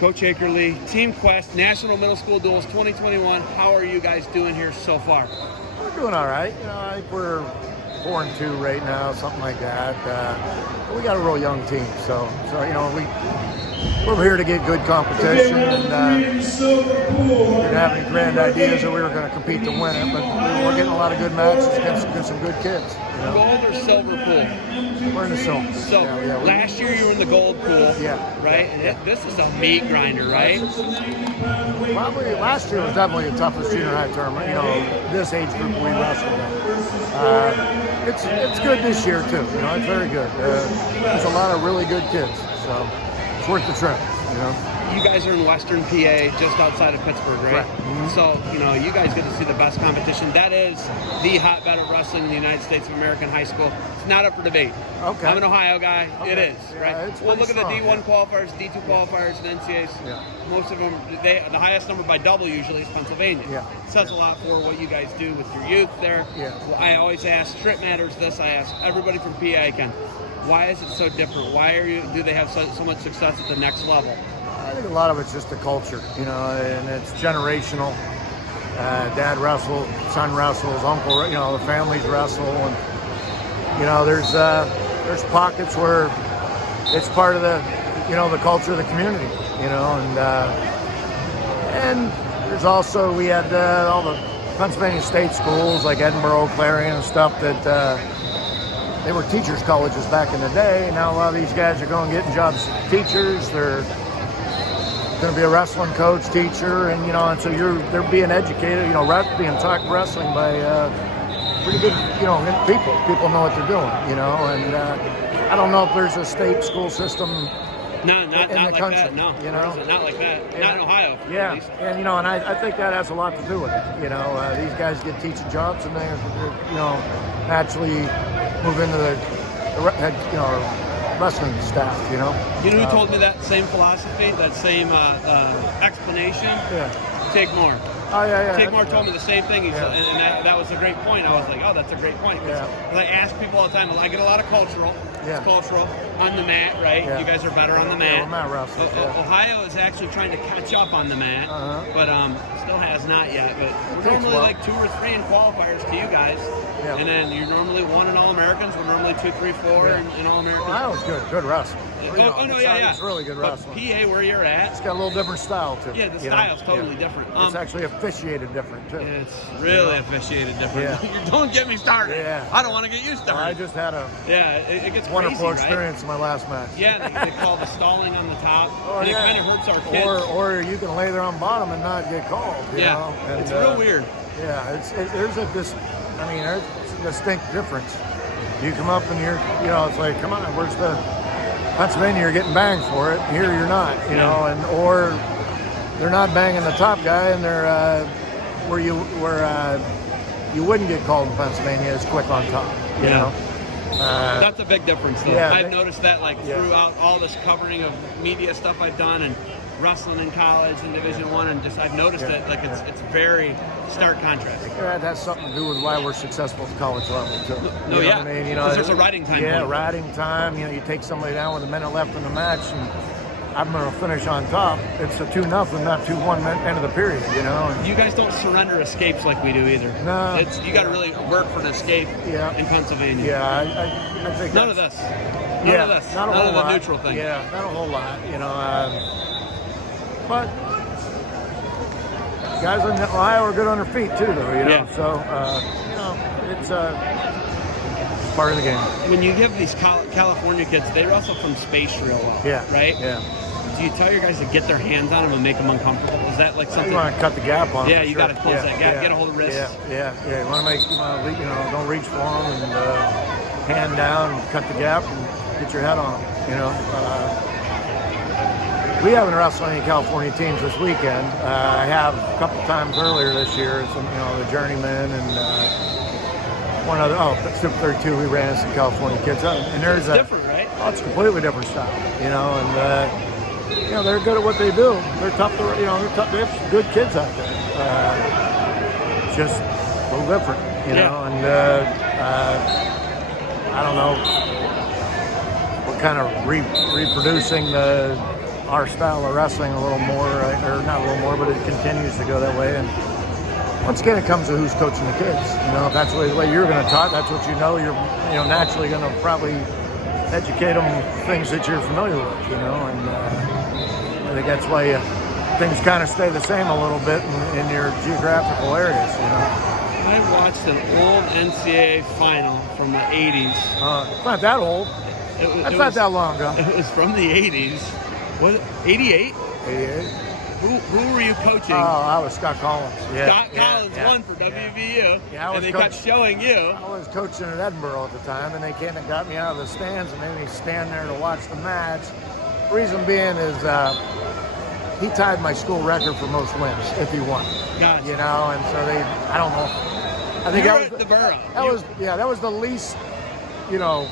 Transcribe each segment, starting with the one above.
Coach Ackerly, Team Quest, National Middle School Duels 2021. How are you guys doing here so far? We're doing all right. I think we're 4-2 right now, something like that. We got a real young team, so we're here to get good competition, and didn't have any grand ideas that we were going to compete to win it, but we're getting a lot of good matches against some good kids. Gold or silver pool? We're in the silver. So last year you were in the gold pool, right? And this is a meat grinder, right? Probably last year was definitely the toughest junior high tournament. This age group we wrestled in. It's good this year too. It's very good. There's a lot of really good kids, so it's worth the trip. You guys are in Western PA, just outside of Pittsburgh, right? Mm-hmm. So, you guys get to see the best competition. That is the hotbed of wrestling in the United States of American high school. It's not up for debate. Okay. I'm an Ohio guy. Okay. It is, right? Well, look at the D1 qualifiers, D2 qualifiers, and NCAAs. Yeah. Most of them, the highest number by double usually is Pennsylvania. Yeah. It says a lot for what you guys do with your youth there. Yeah. Well, I always ask, Strip Matters this, I ask everybody from PA I can, why is it so different? Why do they have so much success at the next level? I think a lot of it's just the culture, and it's generational. Dad wrestles, son wrestles, uncle, the families wrestle, and there's pockets where it's part of the culture of the community, and there's also we had all the Pennsylvania state schools like Edinburgh, Clarion, and stuff that they were teachers' colleges back in the day. Now a lot of these guys are going getting jobs as teachers. They're going to be a wrestling coach, teacher, and so they're being educated, being taught wrestling by pretty good, people. People know what they're doing, and I don't know if there's a state school system in the like country. That. No, not like that. Yeah. Not in Ohio. Yeah, at least. and and I think that has a lot to do with it. These guys get teaching jobs, and they're naturally move into the wrestling staff. You know who told me that same philosophy, that same explanation? Yeah. Take more. Oh, yeah. Take more told me the same thing, and that was a great point. I was like, oh, that's a great point. Because I ask people all the time, I get a lot of cultural. Yeah. It's cultural on the mat, right? Yeah. You guys are better on the mat. Yeah, mat wrestlers, Ohio is actually trying to catch up on the mat, but still has not yet. But we're normally like 2 or 3 in qualifiers to you guys. Yeah. And then you're normally 1 in All-Americans. We're normally 2, 3, 4 in All-Americans. Ohio's good wrestling. It's really good wrestling. PA, where you're at, it's got a little different style to it. Yeah, the style's totally different. It's actually officiated different too. It's really officiated different. Yeah. Don't get me started. Yeah. I don't want to get you started. Well, I just had a it gets wonderful crazy, experience in my last match. Yeah, they call the stalling on the top, and it kind of hurts our kids. Or you can lay there on bottom and not get called. You know? And, it's real weird. Yeah, there's a distinct difference. You come up and it's like, come on, where's the Pennsylvania? You're getting banged for it. Here you're not, or they're not banging the top guy, and they're where you wouldn't get called in Pennsylvania is quick on top. You know. That's a big difference, though. Yeah, I've noticed that throughout all this covering of media stuff I've done and wrestling in college and Division I, and I've noticed that it's very stark contrast. That has something to do with why we're successful at the college level too. No, what I mean? Because there's a riding time. Yeah, point. Riding time. You take somebody down with a minute left in the match, and I'm going to finish on top. It's a 2-0, not 2-1 end of the period. And you guys don't surrender escapes like we do either. No, you got to really work for an escape. In Pennsylvania. Yeah, I think none of this. None of this. Not a None whole of the lot. neutral thing. Yeah, not a whole lot. But guys in Ohio are good on their feet too, though. Yeah. So it's part of the game. When you give these California kids, they wrestle from space real well. Yeah. Right. Yeah. Do you tell your guys to get their hands on them and make them uncomfortable? Is that like something? You want to cut the gap on them. Yeah, you got to close that gap. Get a hold of wrists. Yeah. You want to don't reach for them and hand down and cut the gap and get your head on them. We haven't wrestled any California teams this weekend. I have a couple times earlier this year. Some, the Journeyman and one other. Super 32. We ran some California kids, and there's different, right? Oh, it's a completely different style. And they're good at what they do. They're tough to, they're tough. They have good kids out there. Just a little different, and I don't know. We're kind of reproducing the our style of wrestling a little more, or not a little more, but it continues to go that way. And once again, it comes to who's coaching the kids. If that's the way you're going to talk, that's what you're naturally going to probably educate them things that you're familiar with, and I think that's why things kind of stay the same a little bit in your geographical areas, I watched an old NCAA final from the 80s. It's not that old. That's not that long ago. It was from the 80s. Was it 88? 88. Who were you coaching? Oh, I was Scott Collins. Scott Collins won for WVU, and they kept showing you. I was coaching at Edinburgh at the time, and they came and got me out of the stands and made me stand there to watch the match. Reason being is he tied my school record for most wins if he won. Gotcha. And so I don't know. I think that was the borough. That was the least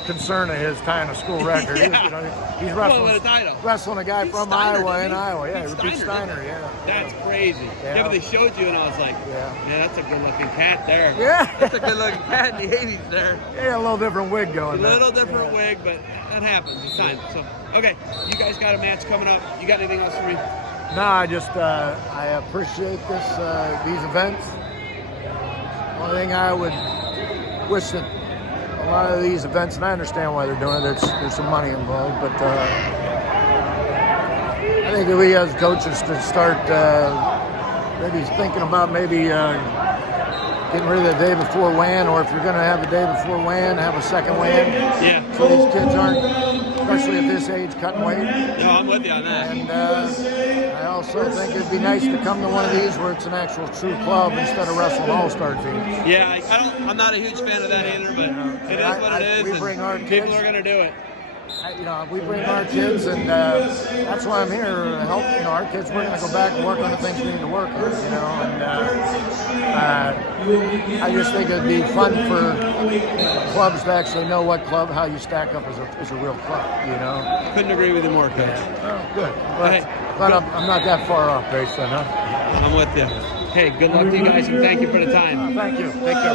concern of his tying a school record. He's wrestling a guy from Iowa in Iowa. Yeah, he beat Steiner. Yeah, that's crazy. Yeah, but they showed you, and I was like, yeah, that's a good-looking cat there. Yeah, that's a good-looking cat in the '80s there. Yeah, a little different wig going. A little different wig, but that happens. It's time. So, okay, you guys got a match coming up. You got anything else for me? No, I just I appreciate these events. Only thing I would wish that a lot of these events, and I understand why they're doing it, there's some money involved, but I think that we as coaches to start maybe thinking about getting rid of the day before weigh-in, or if you're going to have a day before weigh-in, have a second weigh-in. Yeah. So these kids aren't, especially at this age, cutting weight. No, I'm with you on that. And I also think it'd be nice to come to one of these where it's an actual true club instead of wrestling all-star teams. Yeah, I'm not a huge fan of that either, but it is what it is. We bring our kids. People are going to do it. We bring our kids, and that's why I'm here to help. Our kids, we're going to go back and work on the things we need to work on. And I just think it'd be fun for clubs to actually know how you stack up as a real club. Couldn't agree with you more, Coach. Yeah. Oh, good. But I'm not that far off, Grayson, huh? I'm with you. Hey, good luck to you guys, and thank you for the time. Thank you. Take care.